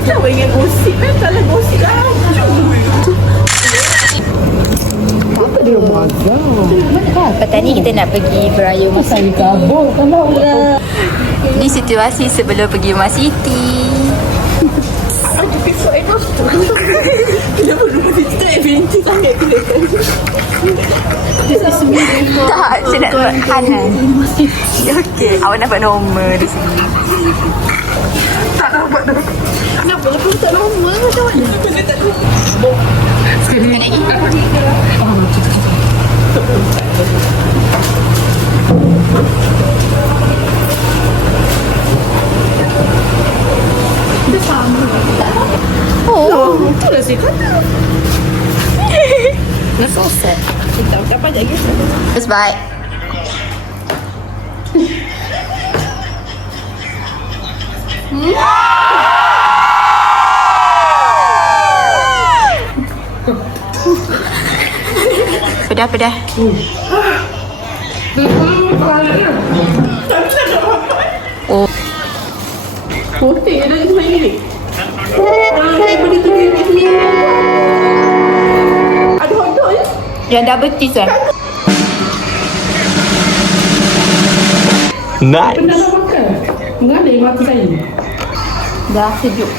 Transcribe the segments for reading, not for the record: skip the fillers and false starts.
Kenapa ingat gosip kan? Kalau gosip lah. Apa dia mazang? Petang ni kita nak pergi beraya Rumah Saya kabur kalau Ni situasi sebelum pergi Rumah Siti. ada besok kenapa rumah dia tak adventure sangat kita kan? Tak, saya nak buat kanan. Okey, awak dapat nombor di sini. Tak dapat dah. Kenapa? Aku tak normal macam mana? Dia tak normal. Sekali lagi. Dia sama. Oh, Itulah saya kata. Nak sosek. Kita apa lagi? terus baik. Pedah. Oh, Putih ada semua ini. Beli tu ni. Ada hotdog ya? yang double cheese kan? Pernah nak makan? Mengalir mati saya. Dah sejuk.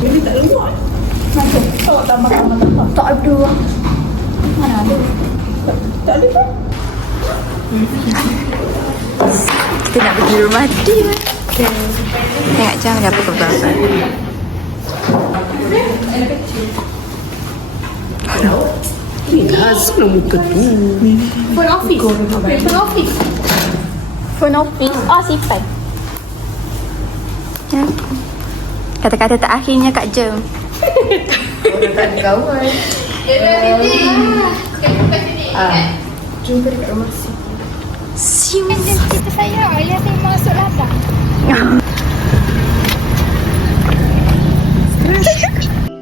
Jadi tak lembut. Awak tambah. Tak ada. Mana ada? Tak ada kan? Kita nak pergi rumah dia. Tengok jam dah pukul berapa. Ini asal muka tu. Phone office. Oh, simpan. Ya. Kata-kata tak akhirnya Kak Jem. Orang tak ada kawan. Jumpa dekat rumah Siti. Kita saya ayah saya masuk labang.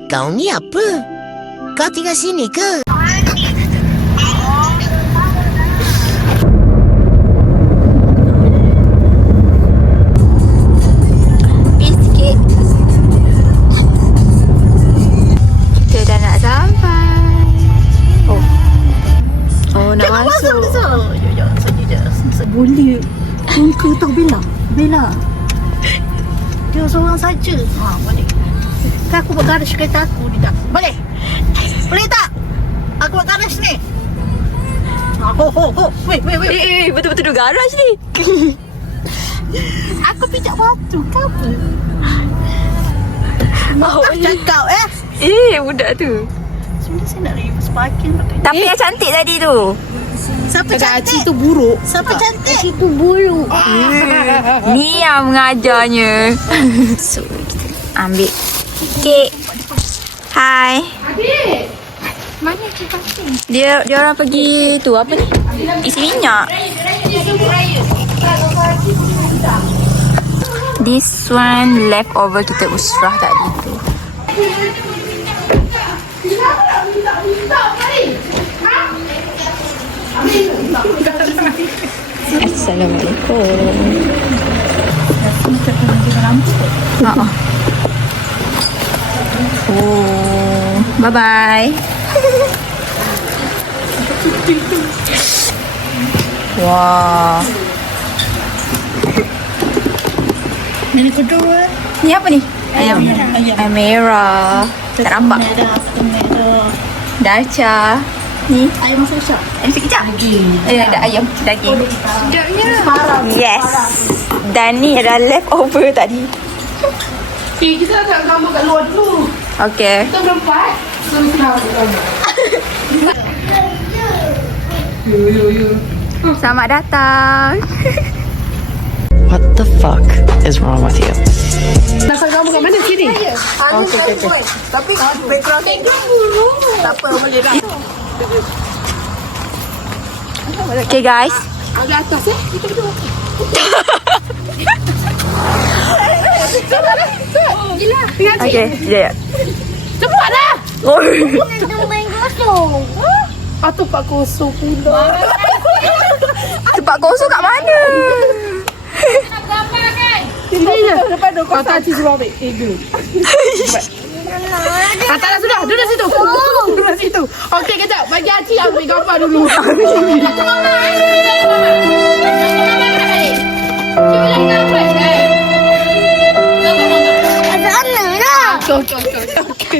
Kau ni apa? Kau tinggal sini ke? Sikit. Kita dah nak sampai. Oh nak masuk. Boleh. Muka tahu Bella. Dia seorang saja. Boleh. Kan aku buat garage kereta aku ni tak. Boleh tak? Aku buat garage ni. Wait. Betul-betul duduk garaj ni. Aku pijak batu kau apa? Oh, Cakap budak tu. Sebenarnya saya nak reverse parking. Tapi yang cantik tadi tu. Siapa cantik? tu buruk. Siapa cantik? Itu bulu. Ni yang mengajarnya. So, kita ambil kek. Hai. Mana cik pasting? Dia orang pergi tu apa ni? Isi minyak. This one leftover kita usrah tadi tu. Assalamualaikum. Oh, bye bye. Wah. Ini kedua. Ni apa ni? Ayam. Ayam merah. Tak nampak. Merah. Darca. Ni Ayam masak kicap. ayam sekejap. Ada ayam daging. Sedapnya. Yes. Dan ni ada leftover tadi. Kita nak gambar kat luar dulu. Okay. Kita berempat. So kita nak gambar. Yo. Selamat datang. What the fuck is wrong with you? Nak gambar kat mana sini? Okay. Tapi background dulu. Tak apa, boleh dah. Okay guys. Agak atas Kita duduk. Okay, sekejap. Cepatlah. Oh. Nak main kosong. Ah, tempat kosong pula. Tempat kosong kat mana? Nak gambar kan? Sini je. Depan tu. Kau tak suruh ambil. Duduk. Tak dah sudah. Duduk situ. Duduk situ. Okey, kejap. Bagi Haji ambil gambar dulu.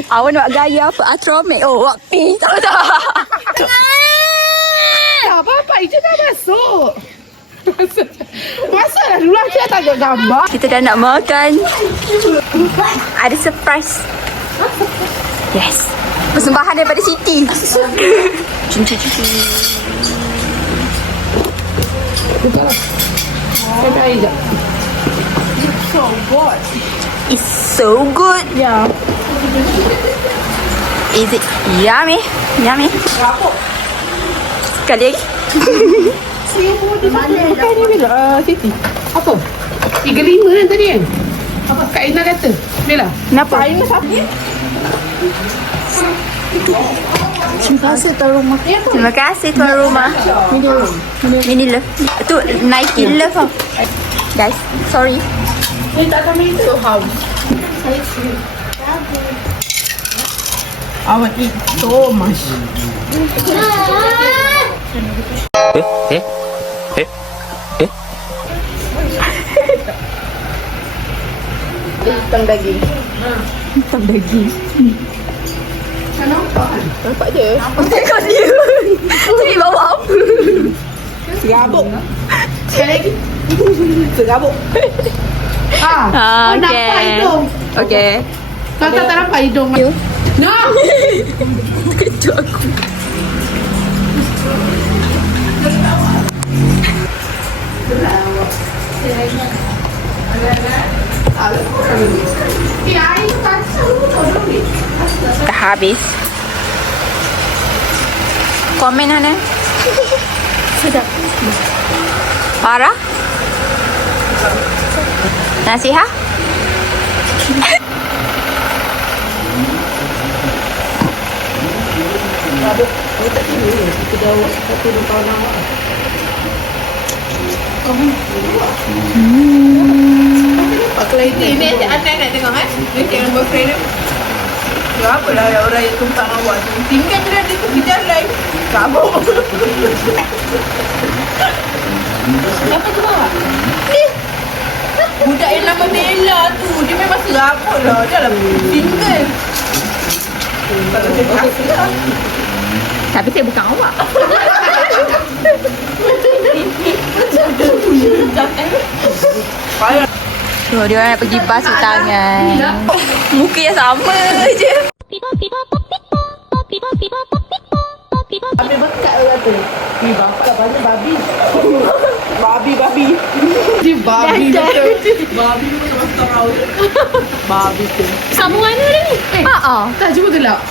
Awak nak gaya apa? Atromek. Oh, wak pi. Tak tak. Tak apa-apa. Itu dah masuk. Masuklah dulu. Haji dah tengok gambar. Kita dah nak makan. Ada surprise. Yes. Persembahan daripada Siti. Cun. Kena air sekejap. It's so good. Ya. Is it yummy? Yummy. Sekali lagi. Makan ni bila Siti. Apa? 35 kan tadi kan? Apa Kak Ina kata? Bella. Kenapa? Aina siapa? Terima kasih tuan rumah. Mini love. Tu Nike love tau. Guys, sorry. Ni tak kami itu house. I want eat so much. Hitam daging. Hitam daging. Nampak je. Tengok dia. Cari bawa apa? Serabuk. Sekali lagi. Serabuk. Ah, Kau nampak hidung. Okay. Kau tak nampak hidung. No. Kejut aku. Dah habis. Komen Hana. Sedap. Farah. Nasihat. Ini anak nak tengok kan? Dia tengok boyfriend dia. Ya apalah orang yang tumpang awak tu. Tinggal je dia tu pergi jalan. Kabur. Siapa tu awak? Ni. Budak yang nama Bella tu. Dia memang serabut lah. Dia lah tinggal. Kalau saya kasih lah. Tapi saya bukan awak. So, dia orang nak pergi basuh tangan. Muka yang sama je. Ambil bekat tu kata. Ni bakar banyak babi. Babi. Dia babi betul. Babi betul masuk raut. Babi tu. Sambungan ni ni. Tak cuba gelap.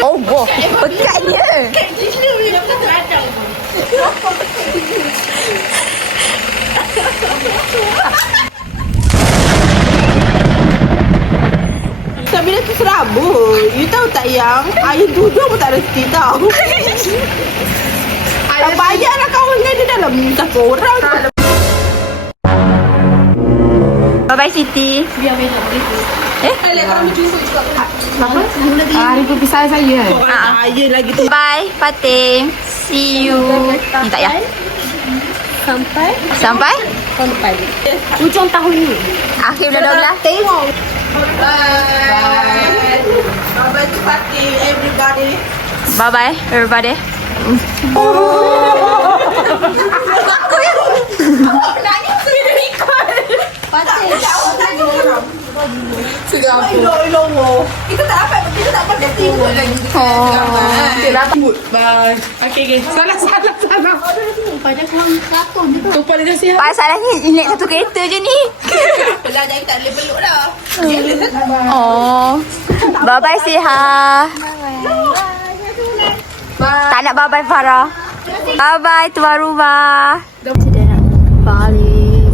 Oh, boh. Pekatnya. Gila dia dapat teradang. Sabila tu serabut. You tahu tak yang air duduk pun tak reti tau. Tak payahlah kawan dengan dia dalam satu orang. Bye-bye, Siti. Biar Bella begitu. Kalau jumpa juga. Apa? Hari tu pisah saya. Saya lagi tu. Bye, Fatim. See you. Ni tak ya? Sampai? Ujung tahun ni. Akhir bulan 12. Tengok. Bye. Bye to party everybody. Bye-bye, everybody. Kita tak dapat timbul lagi. Kita dapat. Bye. Okay. Salah. Pada kurang karton je tu. Tumpah dia sihat. Masalahnya naik satu kereta je ni. Apalah, jadi tak boleh peluk dah. Oh. Bye-bye, Siha. Bye. Tak nak bye-bye, Farah. Bye-bye, tuan rumah. Kita dah nak balik.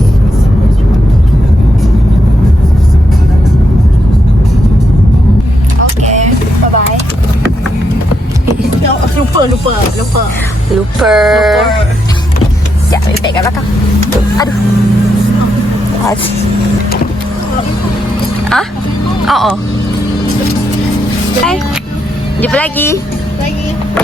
Lupa. Lupa. Sekejap, bag kat belakang. Aduh. Ah? Oh. Hai. Jumpa lagi. Lagi.